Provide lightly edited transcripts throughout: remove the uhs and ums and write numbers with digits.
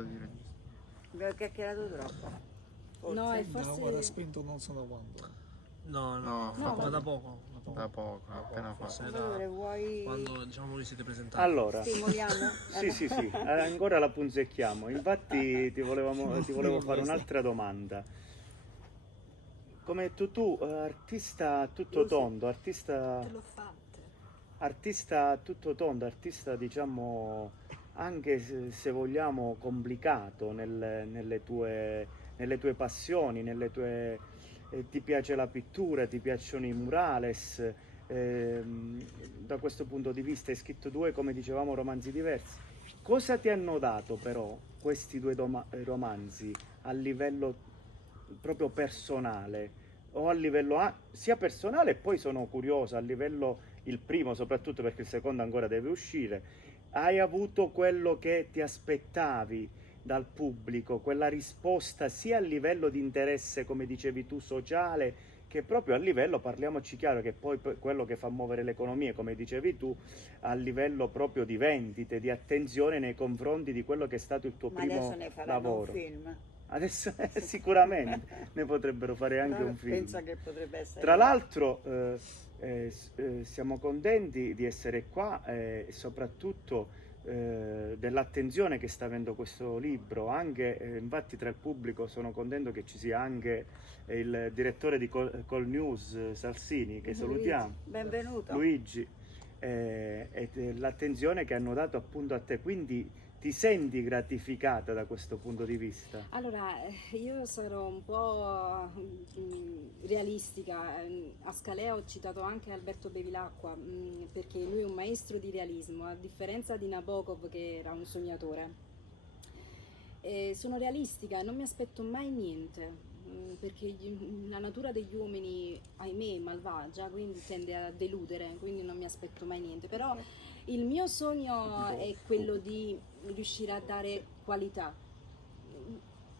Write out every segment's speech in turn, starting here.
Abbiamo chiacchierato troppo. Forse. No, e No, forse... guarda, spento non so da quando. No, No, ma da poco. Da poco, appena Forse fatto. Allora, vuoi... quando diciamo vi siete presentati. Allora, Stimoliamo? sì, ancora la punzecchiamo. Infatti ti volevo fare un'altra domanda. Come tu, artista tutto tondo, artista tutto tondo, artista diciamo anche se vogliamo complicato nelle tue passioni, ti piace la pittura, ti piacciono i murales, da questo punto di vista hai scritto due, come dicevamo, romanzi diversi. Cosa ti hanno dato però questi due romanzi a livello proprio personale o a livello sia personale, e poi sono curioso a livello, il primo soprattutto perché il secondo ancora deve uscire, hai avuto quello che ti aspettavi dal pubblico, quella risposta sia a livello di interesse, come dicevi tu, sociale, che proprio a livello, parliamoci chiaro, che poi quello che fa muovere l'economia, come dicevi tu, a livello proprio di vendite, di attenzione nei confronti di quello che è stato il tuo Ma primo adesso ne faranno lavoro. un film. Adesso sicuramente ne potrebbero fare anche un film. Penso che potrebbe essere. Tra l'altro siamo contenti di essere qua e soprattutto dell'attenzione che sta avendo questo libro, anche infatti tra il pubblico sono contento che ci sia anche il direttore di Col News Salsini, che salutiamo. Benvenuto. Luigi, e l'attenzione che hanno dato appunto a te, quindi ti senti gratificata da questo punto di vista? Allora, io sarò un po' realistica. A Scalea ho citato anche Alberto Bevilacqua, perché lui è un maestro di realismo, a differenza di Nabokov che era un sognatore. Sono realistica e non mi aspetto mai niente, perché la natura degli uomini, ahimè, è malvagia, quindi tende a deludere, quindi non mi aspetto mai niente. Però il mio sogno è quello di riuscire a dare qualità.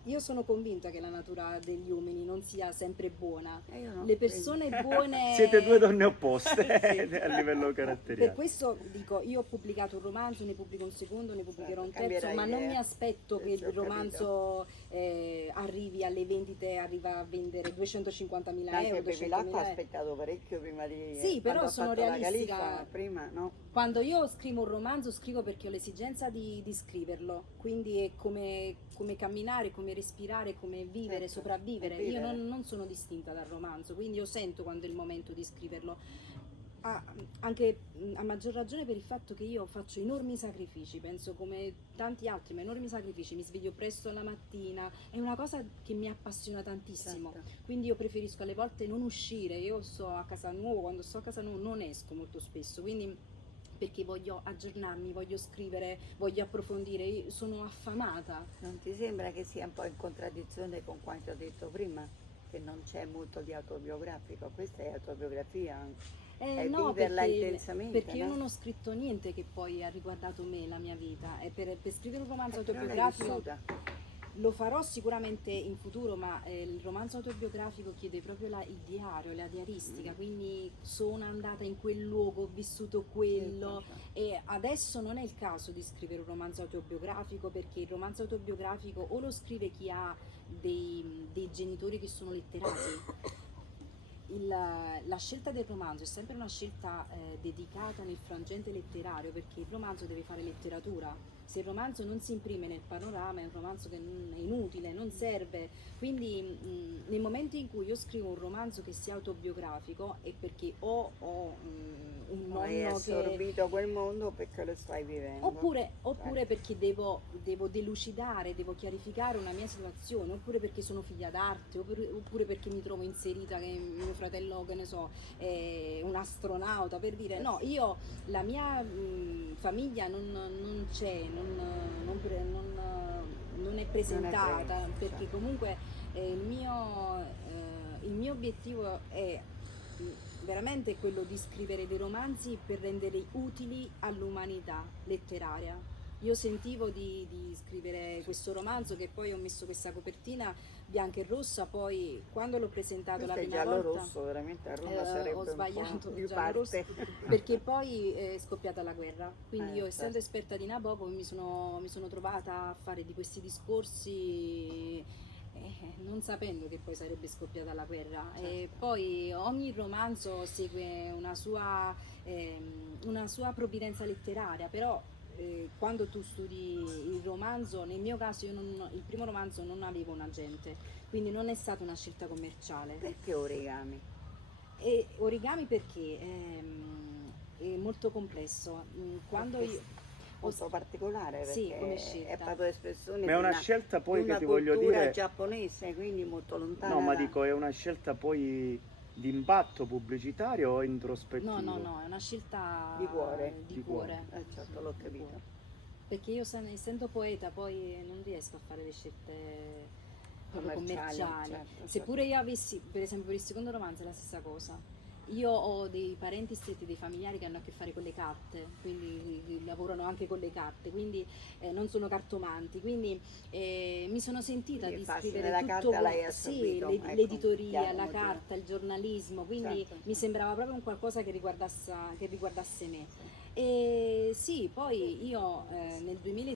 Io sono convinta che la natura degli uomini non sia sempre buona. Io no, Le persone buone... Siete due donne opposte a livello Per caratteriale. questo dico, io ho pubblicato un romanzo, ne pubblico un secondo, ne pubblicherò un terzo, Cambierai ma non idea. mi aspetto che Sì, ho il romanzo arrivi alle vendite, arriva a vendere 250.000 Anche euro, Bevilacqua 200.000 ha euro. aspettato parecchio prima di... Sì, però quando ha sono fatto la realistica. Califa, prima, no? Quando io scrivo un romanzo scrivo perché ho l'esigenza di scriverlo, quindi è come camminare, come respirare, come vivere, Certo, sopravvivere. e Io vivere. non sono distinta dal romanzo, quindi io sento quando è il momento di scriverlo. Anche a maggior ragione per il fatto che io faccio enormi sacrifici, penso come tanti altri, ma enormi sacrifici, mi sveglio presto la mattina, è una cosa che mi appassiona tantissimo, Certo. quindi io preferisco alle volte non uscire, io sto a casa nuova, quando sto a casa nuova non esco molto spesso, quindi perché voglio aggiornarmi, voglio scrivere, voglio approfondire, io sono affamata. Non ti sembra che sia un po' in contraddizione con quanto ho detto prima? Che non c'è molto di autobiografico, questa è autobiografia. È No, viverla intensamente, perché io no? non ho scritto niente che poi ha riguardato me, la mia vita, e per scrivere un romanzo Però l'hai autobiografico vissuta. lo farò sicuramente in futuro, ma il romanzo autobiografico chiede proprio il diario, la diaristica, quindi sono andata in quel luogo, ho vissuto quello, Sì, sì. e adesso non è il caso di scrivere un romanzo autobiografico, perché il romanzo autobiografico o lo scrive chi ha dei genitori che sono letterati. La scelta del romanzo è sempre una scelta dedicata nel frangente letterario, perché il romanzo deve fare letteratura. Se il romanzo non si imprime nel panorama è un romanzo che è inutile, non serve. Quindi nel momento in cui io scrivo un romanzo che sia autobiografico è perché ho un Hai nonno che... assorbito quel mondo perché lo stai vivendo. Oppure perché devo delucidare, devo chiarificare una mia situazione, oppure perché sono figlia d'arte, oppure perché mi trovo inserita che mio fratello, che ne so, è un astronauta, per dire. No, io, la mia famiglia non c'è, non è presentata, perché comunque il mio obiettivo è veramente quello di scrivere dei romanzi per rendere utili all'umanità letteraria. io sentivo di scrivere questo romanzo, che poi ho messo questa copertina bianca e rossa, poi quando l'ho presentato Questo la è prima giallo volta rosso, veramente a Roma sarebbe ho un po' sbagliato, più giallo rosso, parte. perché poi è scoppiata la guerra, quindi io essendo certo. esperta di Nabokov mi sono trovata a fare di questi discorsi non sapendo che poi sarebbe scoppiata la guerra. E poi ogni romanzo segue una sua provvidenza letteraria, però quando tu studi il romanzo, nel mio caso il primo romanzo non avevo un agente, quindi non è stata una scelta commerciale. Perché origami? E origami perché è molto complesso. Quando Perché io molto particolare, Sì, perché come è scelta. proprio espressione Ma è di una scelta poi di che una ti voglio cultura dire. giapponese, quindi molto lontana No, ma da- dico, è una scelta poi di impatto pubblicitario o introspettivo? no, è una scelta Di cuore. di Di cuore. certo, l'ho Di capito. cuore. Perché io essendo poeta poi non riesco a fare le scelte proprio commerciali. certo, Seppure io avessi, per esempio per il secondo romanzo è la stessa cosa. Io ho dei parenti stretti, dei familiari che hanno a che fare con le carte, quindi lavorano anche con le carte, quindi non sono cartomanti, quindi mi sono sentita Quindi di è facile, scrivere la tutto carta l'hai sì, assorbito, ecco, l'editoria, chiaro la motivo. carta, il giornalismo, quindi Certo. mi sembrava proprio un qualcosa che riguardasse me. E sì, poi io nel 2000